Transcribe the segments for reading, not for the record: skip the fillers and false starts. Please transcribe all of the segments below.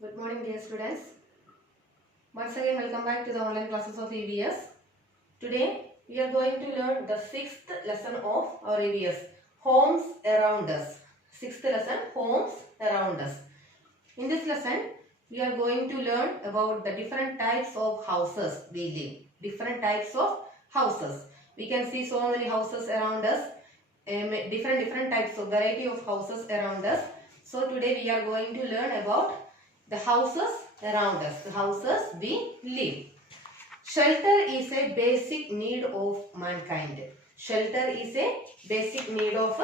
Good morning, dear students. Once again, welcome back to the online classes of EVS. Today, we are going to learn the sixth lesson of our EVS, Homes Around Us. Sixth lesson, Homes Around Us. In this lesson, we are going to learn about the different types of houses we live. Different types of houses. We can see so many houses around us. Different types of variety of houses around us. So today we are going to learn about the houses around us, the houses we live. Shelter is a basic need of mankind. Shelter is a basic need of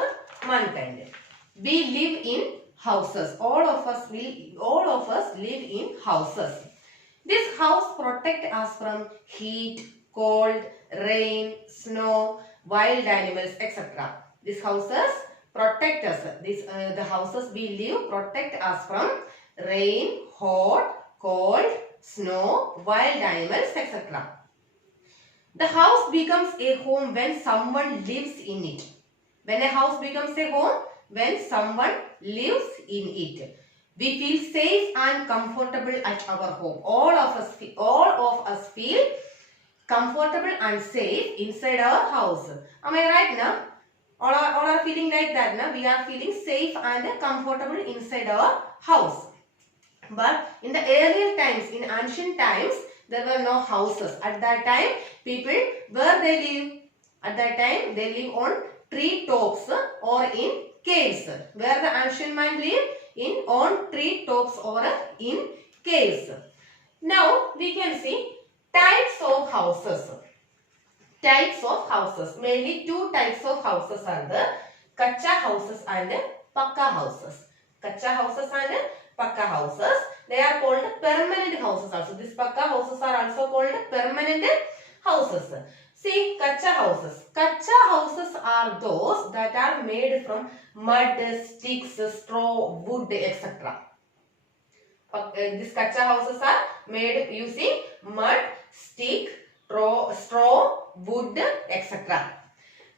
mankind. We live in houses. All of us live in houses. This house protects us from heat, cold, rain, snow, wild animals, etc. These houses protect us. The houses we live protect us from rain, hot, cold, snow, wild animals, etc. The house becomes a home when someone lives in it. When a house becomes a home, when someone lives in it. We feel safe and comfortable at our home. All of us feel comfortable and safe inside our house. Am I right now? All are feeling like that now. We are feeling safe and comfortable inside our house. But in the earlier times, in ancient times, there were no houses. At that time, people, where they live? At that time, they live on tree tops or in caves. Where the ancient man live? On tree tops or in caves. Now, we can see types of houses. Types of houses. Mainly two types of houses are the kacha houses and pakka houses. Kacha houses and pakka houses. They are called permanent houses also. These pakka houses are also called permanent houses. See, kacha houses. Kacha houses are those that are made from mud, sticks, straw, wood, etc. These kacha houses are made using mud, stick, straw, wood, etc.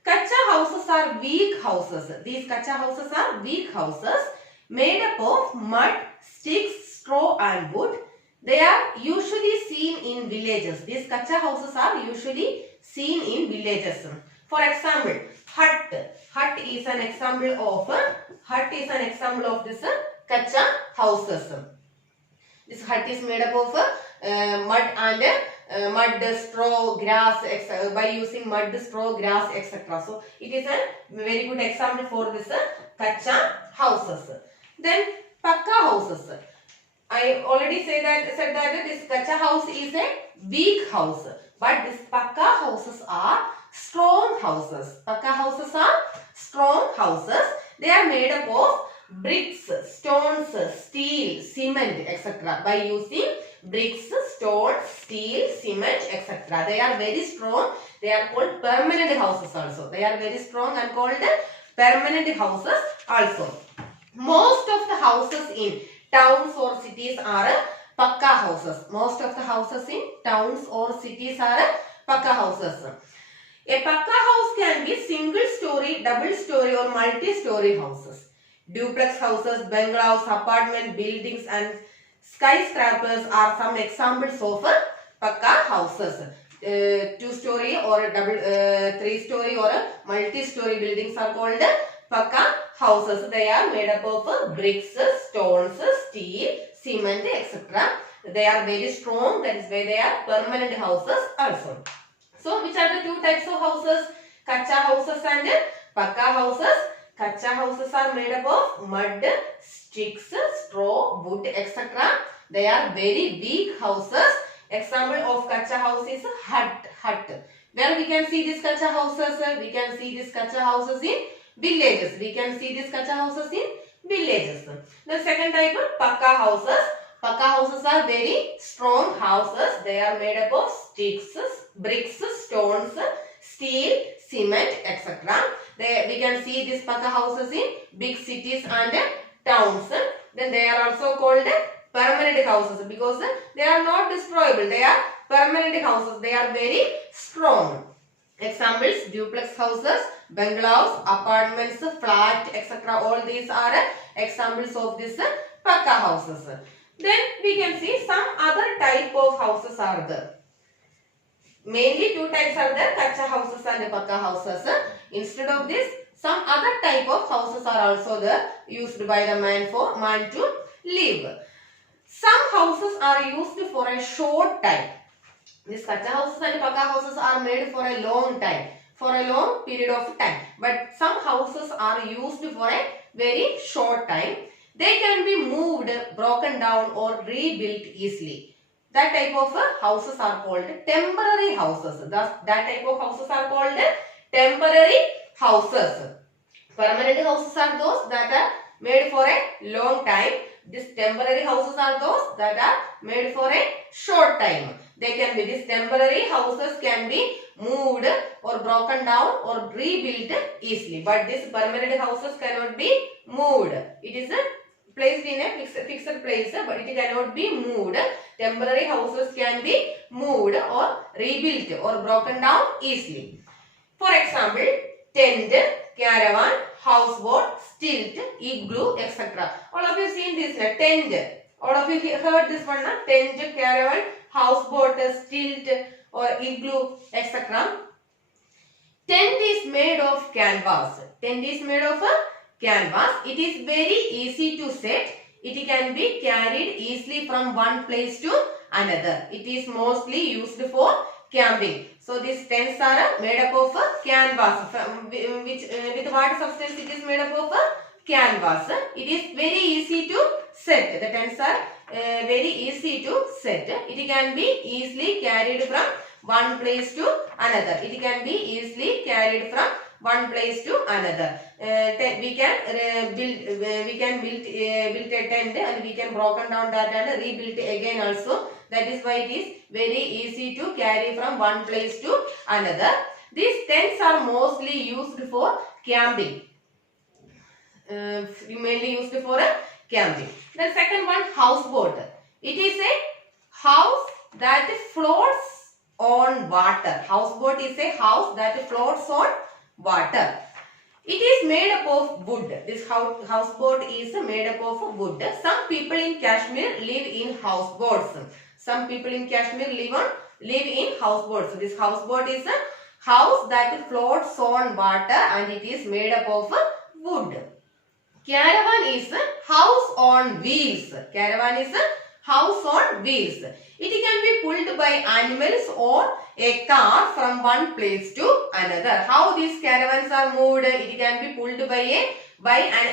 Kacha houses are weak houses. These kacha houses are weak houses made up of mud, sticks, straw and wood. They are usually seen in villages. These kacha houses are usually seen in villages. For example, hut. Hut is an example of this kacha houses. This hut is made up of mud and mud, straw, grass, etc. By using mud, straw, grass, etc. So it is a very good example for this kacha houses. Then pakka houses. I already said that this kacha house is a weak house, but these pakka houses are strong houses. Pakka houses are strong houses. They are made up of bricks, stones, steel, cement, etc. By using bricks, stones, steel, cement, etc. They are very strong. They are called permanent houses also. They are very strong and called permanent houses also. Most of the houses in towns or cities are pakka houses. Most of the houses in towns or cities are pakka houses. A pakka house can be single story, double story or multi-story houses. Duplex houses, bungalows, apartment buildings and skyscrapers are some examples of pakka houses. Two-story or double, three-story or multi-story buildings are called pakka houses. They are made up of bricks, stones, steel, cement, etc. They are very strong. That is why they are permanent houses also. So, which are the two types of houses? Kacha houses and pakka houses. Kacha houses are made up of mud, sticks, straw, wood, etc. They are very weak houses. Example of kacha house is hut. Where we can see these kacha houses? We can see these kacha houses in villages. We can see these kacha houses in villages. The second type of pakka houses. Pakka houses are very strong houses. They are made up of sticks, bricks, stones, steel, cement, etc. We can see these pakka houses in big cities and towns. Then they are also called permanent houses because they are not destroyable. They are permanent houses. They are very strong. Examples: duplex houses, bungalows, apartments, flat, etc. All these are examples of these pakka houses. Then we can see some other type of houses are there. Mainly two types are there, kacha houses and pakka houses. Instead of this, some other type of houses are also there, used by the man to live. Some houses are used for a short time. These kacha houses and pakka houses are made for a long time, for a long period of time. But some houses are used for a very short time. They can be moved, broken down or rebuilt easily. That type of houses are called temporary houses. That type of houses are called temporary houses. Permanent houses are those that are made for a long time. These temporary houses are those that are made for a short time. They can be, these temporary houses can be moved or broken down or rebuilt easily. But these permanent houses cannot be moved. It is placed in a fixed place, but it cannot be moved. Temporary houses can be moved or rebuilt or broken down easily. For example, tent, caravan, houseboat, stilt, igloo, etc. All of you seen this, tent. All of you heard this one, tent, caravan, houseboat, stilt or igloo, etc. Tent is made of canvas. Tent is made of a canvas. It is very easy to set. It can be carried easily from one place to another. It is mostly used for camping. So these tents are made up of canvas. With what substance it is made up of? Canvas. It is very easy to set. The tents are very easy to set. It can be easily carried from one place to another. It can be easily carried from one place to another. We can build a tent and we can broken down that and rebuild again also. That is why it is very easy to carry from one place to another. These tents are mostly used for camping. Mainly used for camping. The second one, houseboat. It is a house that floats on water. Houseboat is a house that floats on water. It is made up of wood. This houseboat is made up of wood. Some people in Kashmir live in houseboats. Some people in Kashmir live in houseboats. This houseboat is a house that floats on water and it is made up of wood. Caravan is a house on wheels. Caravan is a house on wheels. It can be pulled by animals or a car from one place to another. How these caravans are moved? It can be pulled by an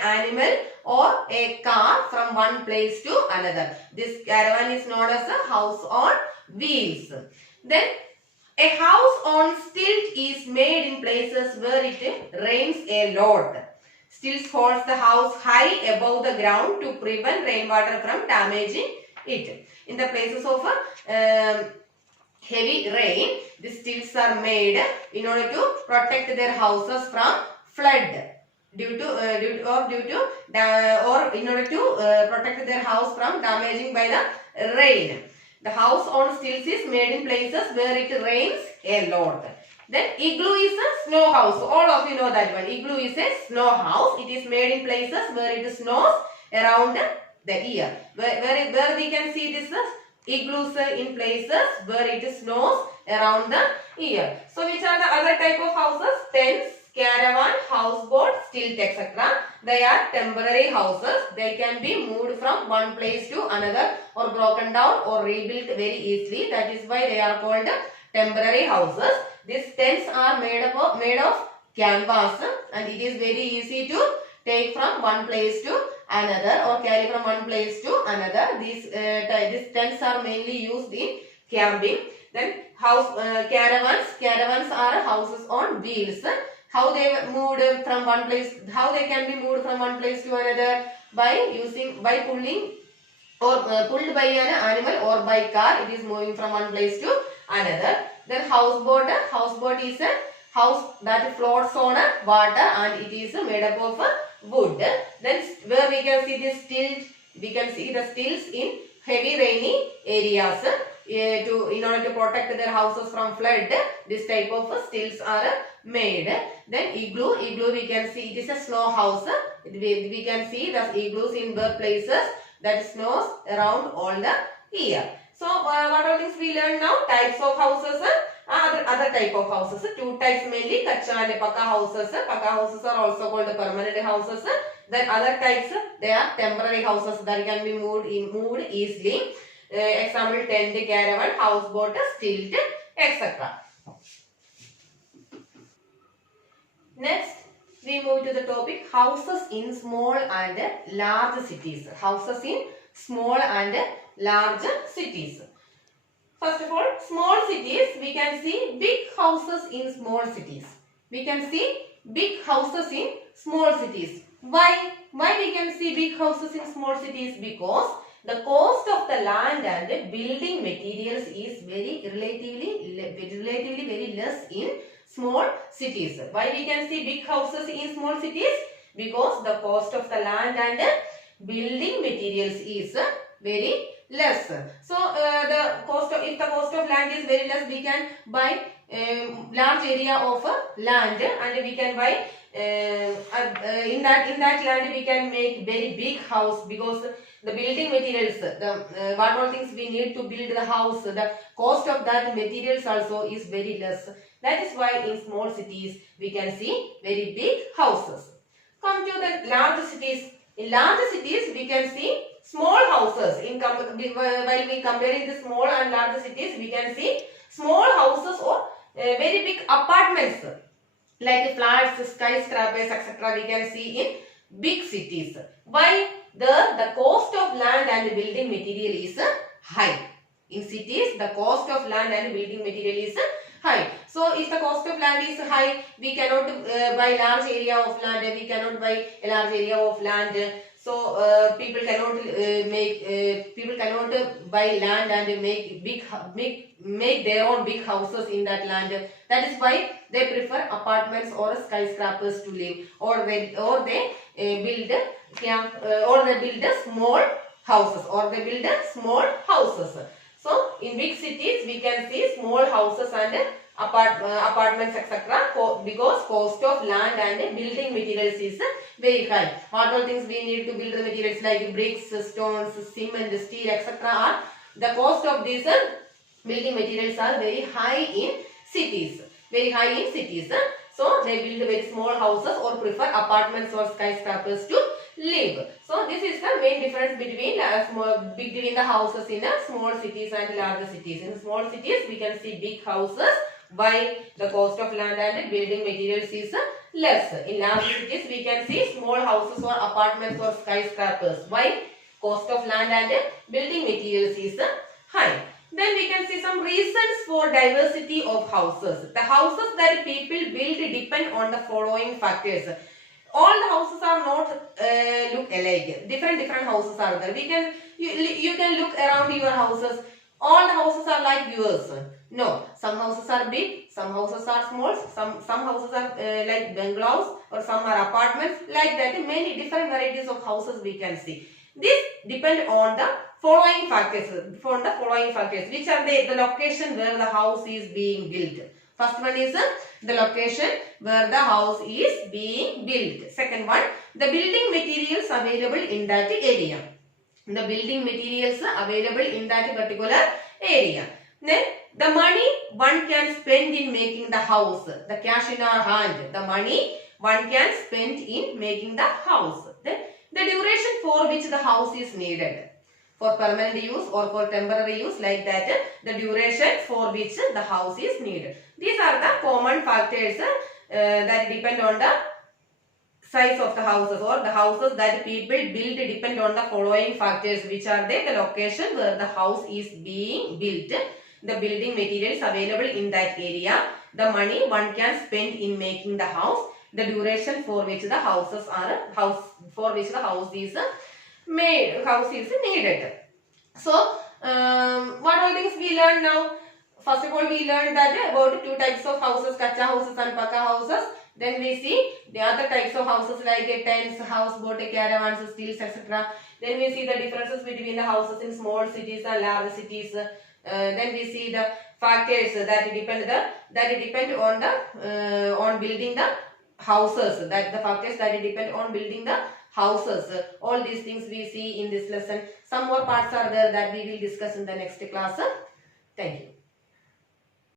animal or a car from one place to another. This caravan is known as a house on wheels. Then a house on stilt is made in places where it rains a lot. Stilts holds the house high above the ground to prevent rainwater from damaging it. In the places of heavy rain, the stilts are made in order to protect their houses from flood. In order to protect their house from damaging by the rain. The house on stilts is made in places where it rains a lot. Then igloo is a snow house. All of you know that one. Igloo is a snow house. It is made in places where it snows around the year. Where we can see this igloos in places where it snows around the year. So which are the other type of houses? Tents, caravan, houseboat, stilt, etc. They are temporary houses. They can be moved from one place to another or broken down or rebuilt very easily. That is why they are called temporary houses. These tents are made of canvas and it is very easy to take from one place to another or carry from one place to another. These tents are mainly used in camping. Then caravans are houses on wheels. How they moved from one place? How they can be moved from one place to another? By pulling or pulled by an animal or by car. It is moving from one place to another. Then houseboat is a house that floats on water and it is made up of wood. Then where we can see the stilt, we can see the stilts in heavy rainy areas. In order to protect their houses from flood, this type of stilts are made. Then igloo we can see it is a snow house. We can see the igloos in the places that snows around all the year. So what all things we learn now? Types of houses, other type of houses. Two types mainly, kacha and paka houses. Paka houses are also called permanent houses. Then other types, they are temporary houses that can be moved easily. Example, tent, caravan, houseboat, stilt, etc. Next, we move to the topic houses in small and large cities. Houses in small and large cities. First of all, small cities, we can see big houses in small cities. We can see big houses in small cities. Why? Why we can see big houses in small cities? Because the cost of the land and building materials is relatively very less in small cities. Why we can see big houses in small cities? Because the cost of the land and building materials is very less. So if the cost of land is very less, we can buy large area of land and we can buy in that land we can make very big house, because the building materials, what all things we need to build the house, the cost of that materials also is very less. That is why in small cities we can see very big houses. Come to the large cities. In large cities we can see small houses. While we comparing the small and large cities, we can see small houses or very big apartments like flats, skyscrapers, etc. we can see in big cities. Why? The cost of land and building material is high. In cities, the cost of land and building material is high. So, if the cost of land is high, we cannot buy large area of land. We cannot buy a large area of land. So, people cannot buy land and make their own big houses in that land. That is why they prefer apartments or skyscrapers to live, or they build small houses. So in big cities we can see small houses and apartments, etc. Because cost of land and building materials is very high. What all things we need to build the materials like bricks, stones, cement, steel, etc. are the cost of these building materials are very high in cities. So they build very small houses or prefer apartments or skyscrapers to live. So this is the main difference between the houses in small cities and large cities. In small cities we can see big houses. Why? The cost of land and building materials is less. In large cities we can see small houses or apartments or skyscrapers. Why? Cost of land and building materials is high. Then we can see some reasons for diversity of houses. The houses that people build depend on the following factors. All the houses are not look alike. Different houses are there. You can look around your houses. All the houses are like yours. No, some houses are big, some houses are small, some houses are like bungalows, or some are apartments. Like that, many different varieties of houses we can see. This depend on the following factors. Which are the location where the house is being built. First one is the location where the house is being built. Second one, the building materials available in that area. The building materials available in that particular area. Then the money one can spend in making the house. The cash in our hand. The money one can spend in making the house. Then the duration for which the house is needed. For permanent use or for temporary use, like that, the duration for which the house is needed. These are the common factors that depend on the size of the houses, or the houses that people build depend on the following factors, which are the location where the house is being built, the building materials available in that area, the money one can spend in making the house, the duration for which the house is needed. So what all things we learn now? First of all, we learned that about two types of houses, kacha houses and paka houses. Then we see the other types of houses like tents, houseboat, caravans, stilts, etc. Then we see the differences between the houses in small cities and large cities. Then we see the factors that depend on building the houses. The factors that depend on building the houses. All these things we see in this lesson. Some more parts are there that we will discuss in the next class. Thank you.